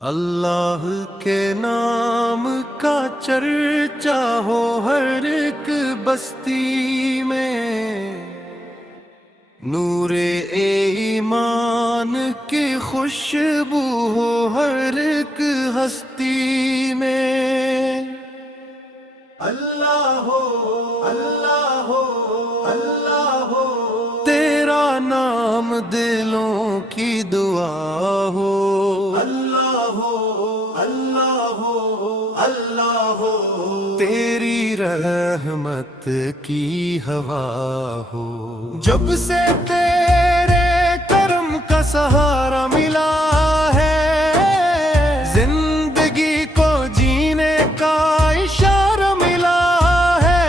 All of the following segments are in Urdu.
اللہ کے نام کا چرچا ہو ہر ایک بستی میں، نور ایمان کی خوشبو ہو ہر ایک ہستی میں۔ اللہ ہو اللہ ہو اللہ ہو، تیرا نام دلوں کی دعا ہو۔ اللہ ہو اللہ ہو اللہ ہو، تیری رحمت کی ہوا ہو۔ جب سے تیرے کرم کا سہارا ملا ہے، زندگی کو جینے کا اشارہ ملا ہے،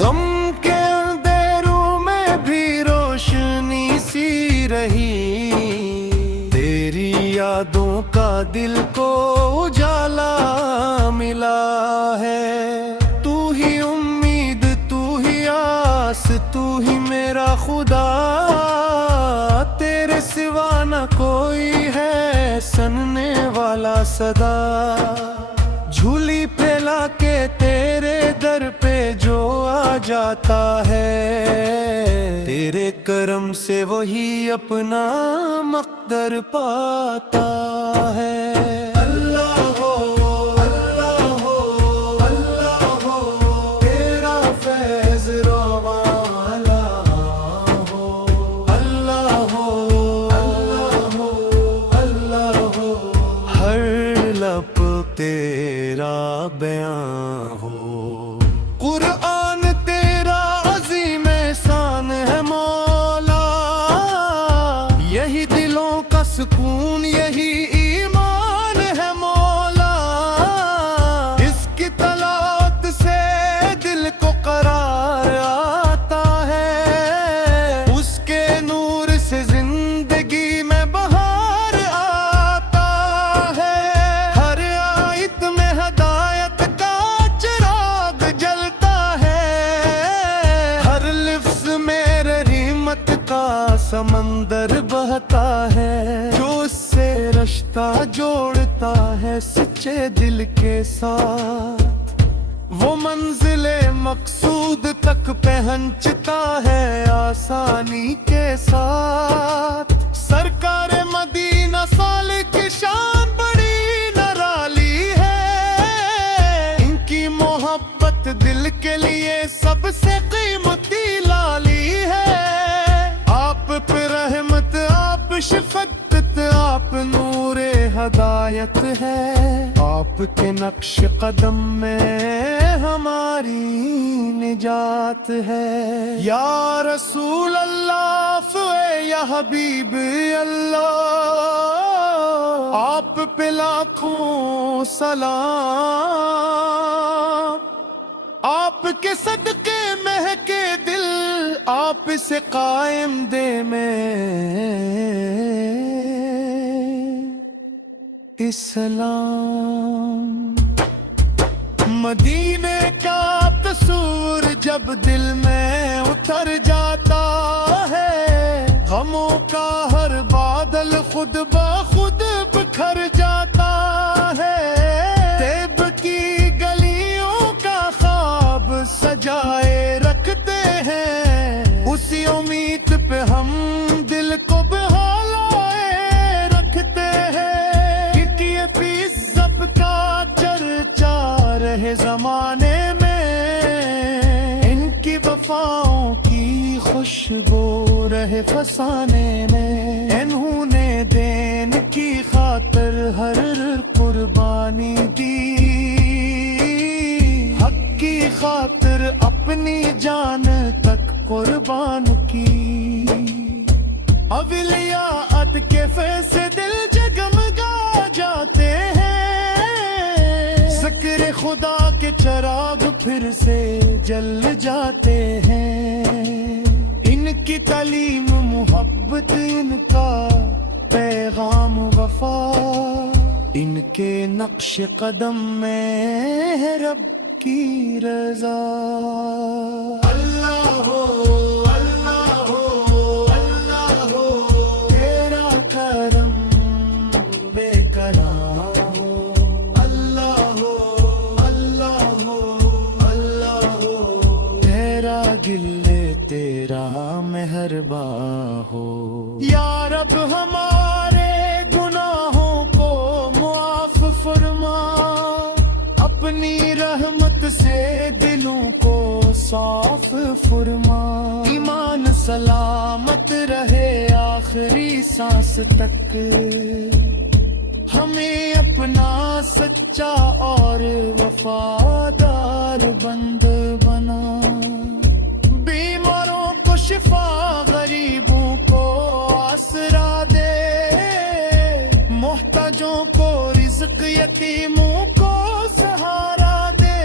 غم کے اندھیروں میں بھی روشنی سی رہی، تیری یادوں کا دل کو اجالا ملا ہے۔ تو ہی امید، تو ہی آس، تو ہی میرا خدا، تیرے سوا نہ کوئی ہے سننے والا صدا۔ جھولی پھیلا کے تیرے در پہ جو آ جاتا ہے، تیرے کرم سے وہی اپنا مقدر پاتا ہے۔ اللہ ہو اللہ ہو اللہ ہو، تیرا فیض روالا ہو۔ اللہ ہو اللہ ہو اللہ ہو، ہر لب تیرا بیان ہو۔ قرآن تیرا عظیم احسان ہے مولا، یہی دلوں کا سکون، یہی ایمان ہے مولا۔ اس کی تلاوت سے دل کو قرار آتا ہے، اس کے نور سے زندگی میں بہار آتا ہے۔ ہر آیت میں ہدایت کا چراغ جلتا ہے، ہر لفظ میں رحمت کا سمندر بہتا ہے، جو اس سے رشتہ جوڑتا ہے سچے دل کے ساتھ، وہ منزل مقصود تک پہنچتا ہے آسانی کے ساتھ۔ سرکار مدینہ سالک کی شان بڑی نرالی ہے، ان کی محبت دل کے لیے سب سے قیمتی لالی ہے۔ آپ پہ رحمت، آپ شفقت، آپ نور ہدایت ہے، آپ کے نقش قدم میں ہماری نجات ہے۔ یا رسول اللہ فوے یا حبیب اللہ، آپ پہ لاکھوں سلام، آپ کے صدقے مہکے دل، آپ سے قائم دے میں اسلام۔ مدینے کا تصور جب دل میں اتر جاتا ہے، غموں کا ہر بادل خود بخود بکھر جاتا ہے۔ طیب کی گلیوں کا خواب سجائے رکھتے ہیں، اسی امید پہ ہم دل کو بہالائے رکھتے ہیں، کیونکہ یہ فیس سب کا چرچا رہے زمانے میں، ان کی وفاؤں کی خوشبو رہے فسانے میں۔ انہوں نے دین کی خاطر ہر قربانی دی، حق کی خاطر اپنی جان تک قربان کی۔ اولیاء کے فیض سے دل جگمگا جاتے ہیں، ذکر خدا کے چراغ پھر سے جل جاتے ہیں۔ ان کی تعلیم محبت، ان کا پیغام وفا، ان کے نقش قدم میں ہے رب کی رضا۔ اللہ ہو اللہ ہو اللہ ہو، تیرا کرم بے کلام ہو، اللہ ہو اللہ ہو اللہ ہو، تیرا گلے تیرا مہرباں ہو، یا رب ہمارے گناہوں کو معاف فرما، اپنی رحمت سے دلوں کو صاف فرما، ایمان سلامت رہے آخری سانس تک، ہمیں اپنا سچا اور وفادار بند بنا، بیماروں کو شفا غریبوں کو آسرا دے، محتاجوں کو رزق یتیموں کو سہارا دے،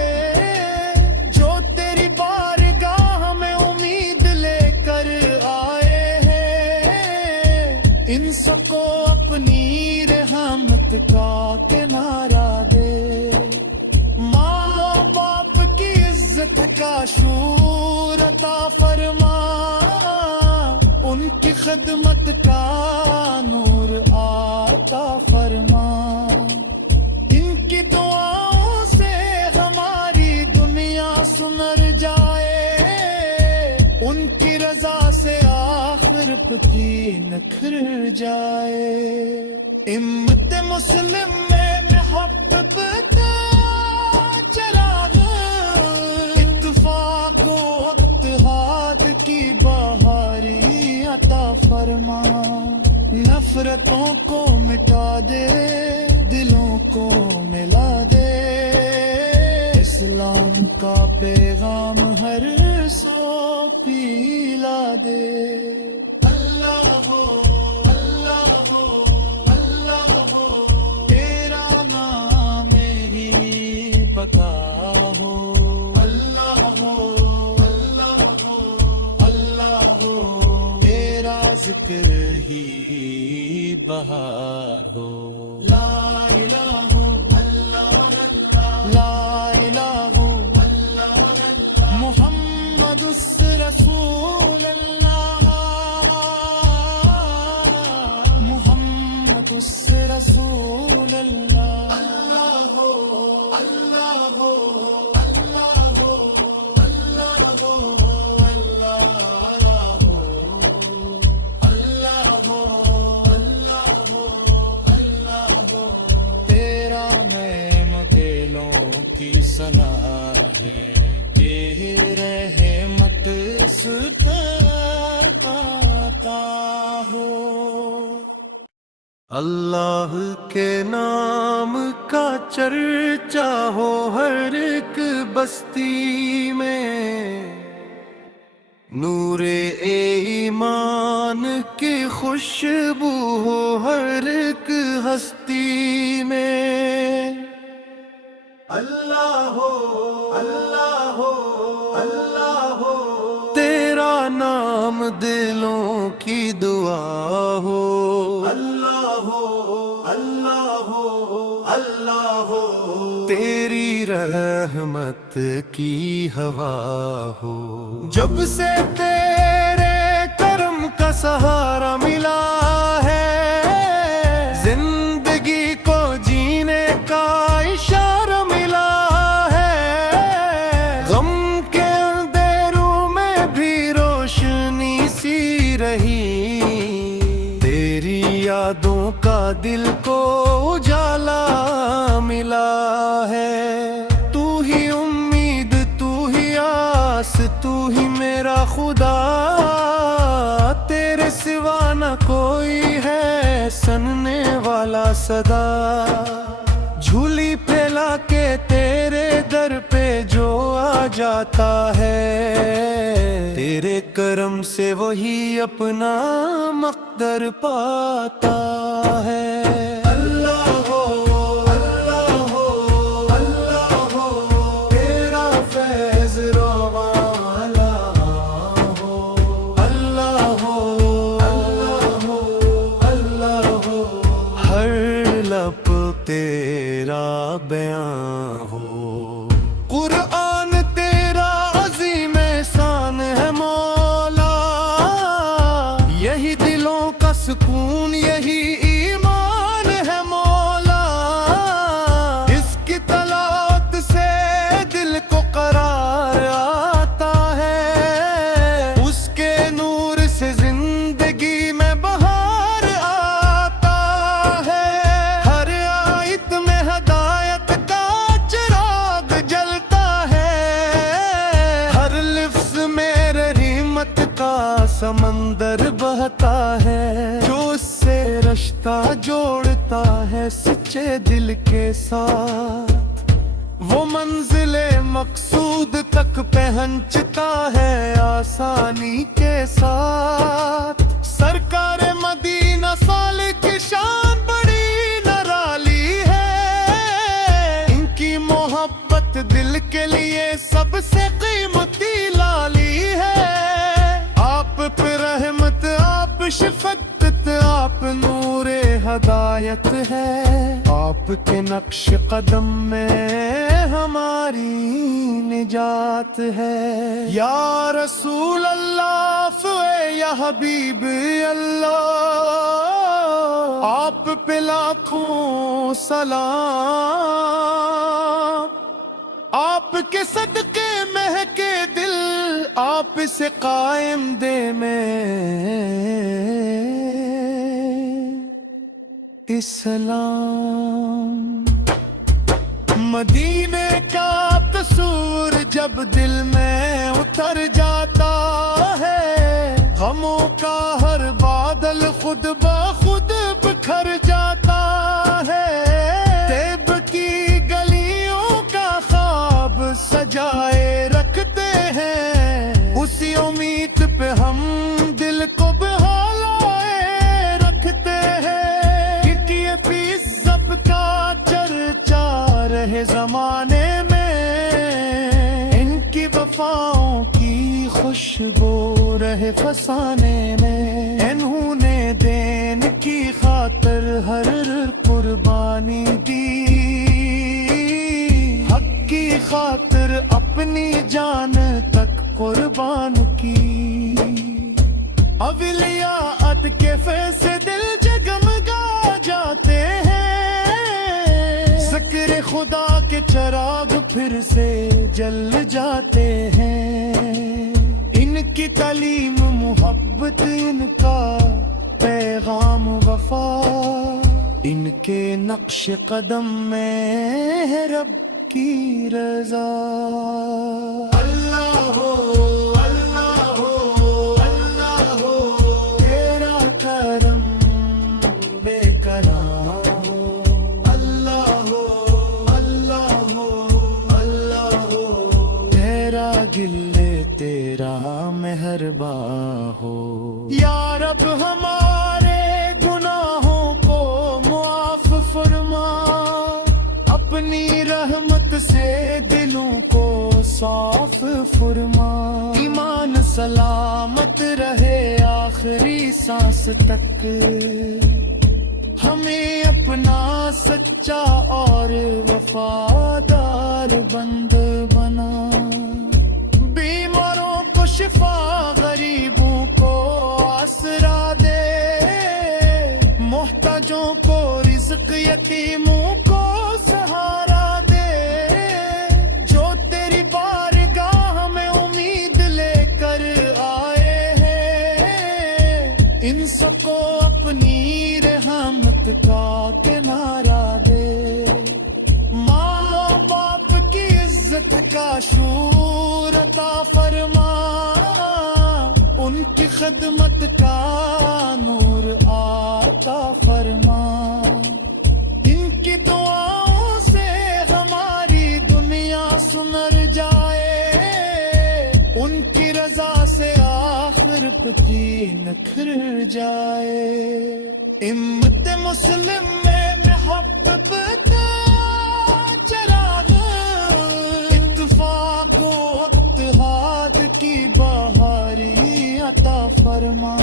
جو تیری بارگاہ میں امید لے کر آئے ہیں، ان سب کو اپنی رحمت کا کنارہ دے، ماں باپ کی عزت کا شعور عطا فرما، ان کی خدمت کا نور عطا فرما، ان کی دعاؤں سے ہماری دنیا سنر جائے، ان کی رضا سے آخرت کی نکھر جائے، امت مسلم میں محبت کا چراغ، اتفاق و اتحاد کی بہاری عطا فرما، نفرتوں کو مٹا دے دلوں کو ملا دے، اسلام کا پیغام ہر سو پھیلا دے، اللہ ہو اللہ ہو اللہ ہو، تیرا نام ہی پکا ہو، اللہ ہو اللہ ہو اللہ ہو، تیرا ذکر ہی بہار ہو، لا الہ الا اللہ لا الہ الا اللہ، محمد رسول اللہ، محمد رسول اللہ، اللہ ہو اللہ ہو اللہ ہو اللہ ہو اللہ ہو اللہ ہو اللہ ہو، تیرا نعم دلوں کی ثنا ہے، کہ رحمت ستاتا ہو، اللہ کے نام کا چرچا ہو ہر ایک بستی میں، نور ایمان کی خوشبو ہو ہر ایک ہستی میں، اللہ ہو اللہ ہو اللہ ہو، تیرا نام دلوں کی دعا ہو، اللہ ہو اللہ ہو اللہ ہو، تیری رحمت کی ہوا ہو، جب سے تیرے کرم کا سہارا ملا ہے، زندگی کو جینے کا اشارہ ملا ہے، غم کے اندھیروں میں بھی روشنی سی رہی، تیری یادوں کا دل کو اجالا ملا ہے، تو ہی امید تو ہی آس تو ہی میرا خدا، تیرے سوا نہ کوئی ہے سننے والا صدا، جھولی پھیلا کے تیرے در پہ جو آ جاتا ہے، تیرے کرم سے وہی اپنا مقدر پاتا ہے، اللہ ہو اللہ ہو اللہ ہو، تیرا فیض رواں ہو، اللہ ہو اللہ ہو اللہ ہو، ہر لب تیرا بیان ہو، قرآن تیرا عظیم احسان ہے مولا، یہی دلوں کا سکون یہی ایمان ہے مولا، چاہتا ہے، جو اس سے رشتہ جوڑتا ہے سچے دل کے ساتھ، وہ منزل مقصود تک پہنچتا ہے آسانی کے ساتھ۔ سرکار مدینہ سالک کی شان بڑی نرالی ہے، ان کی محبت دل کے لیے سب سے قیمتی لالی ہے۔ آپ پہ رحمت، آپ شفقت، آپ نور ہدایت ہے، آپ کے نقش قدم میں ہماری نجات ہے۔ یا رسول اللہ یا حبیب اللہ، آپ پہ لاکھوں سلام، آپ کے صدقے مہکے دل، آپ سے قائم دے میں اسلام۔ مدینے کا تصور جب دل میں اتر جاتا ہے، غموں کا ہر بادل خود بخود بکھر جاتا ہے۔ طیب کی گلیوں کا خواب سجائے رکھتے ہیں، اسی امید پہ ہم دل کو بہلائے رکھتے ہیں، کیونکہ یہ فیس سب کا چرچا رہے زمانے میں، ان کی وفاؤں کی خوشبو رہے فسانے میں۔ انہوں نے دین کی خاطر ہر قربانی دی، حق کی خاطر اپنی جان تک قربان کی۔ اولیاء کے فیض سے دل جگمگا جاتے ہیں، ذکر خدا کے چراغ پھر سے جل جاتے ہیں۔ ان کی تعلیم محبت، ان کا پیغام وفا، ان کے نقش قدم میں ہے رب کی رضا۔ اللہ ہو اللہ ہو اللہ ہو، تیرا کرم بے کرام ہو، اللہ ہو اللہ ہو اللہ ہو، تیرا گل تیرا مہرباں ہو۔ یا رب ہمارے گناہوں کو معاف فرما، اپنی رحمت سے دلوں کو صاف فرما، ایمان سلامت رہے آخری سانس تک، ہمیں اپنا سچا اور وفادار بند بنا، بیماروں کو شفا، غریبوں کو آسرا دے، محتاجوں کو رزق، یتیموں کو سہارا دے، جو تیری بارگاہ میں امید لے کر آئے ہیں، ان سب کو اپنی رحمت کا کنارہ دے، ماں باپ کی عزت کا شعور عطا فرما، ان کی خدمت کا نور عطا فرما، ان کی دعاؤں سے ہماری دنیا سنر جائے، ان کی رضا سے آخرت نکھر جائے۔ امت مسلم میں محبت کا چراغ، اتفاق و اتحاد کی بہاری عطا فرما،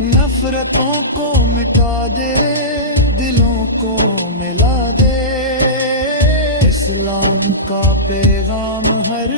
نفرتوں کو مٹا دے، دلوں کو ملا دے، اسلام کا پیغام ہر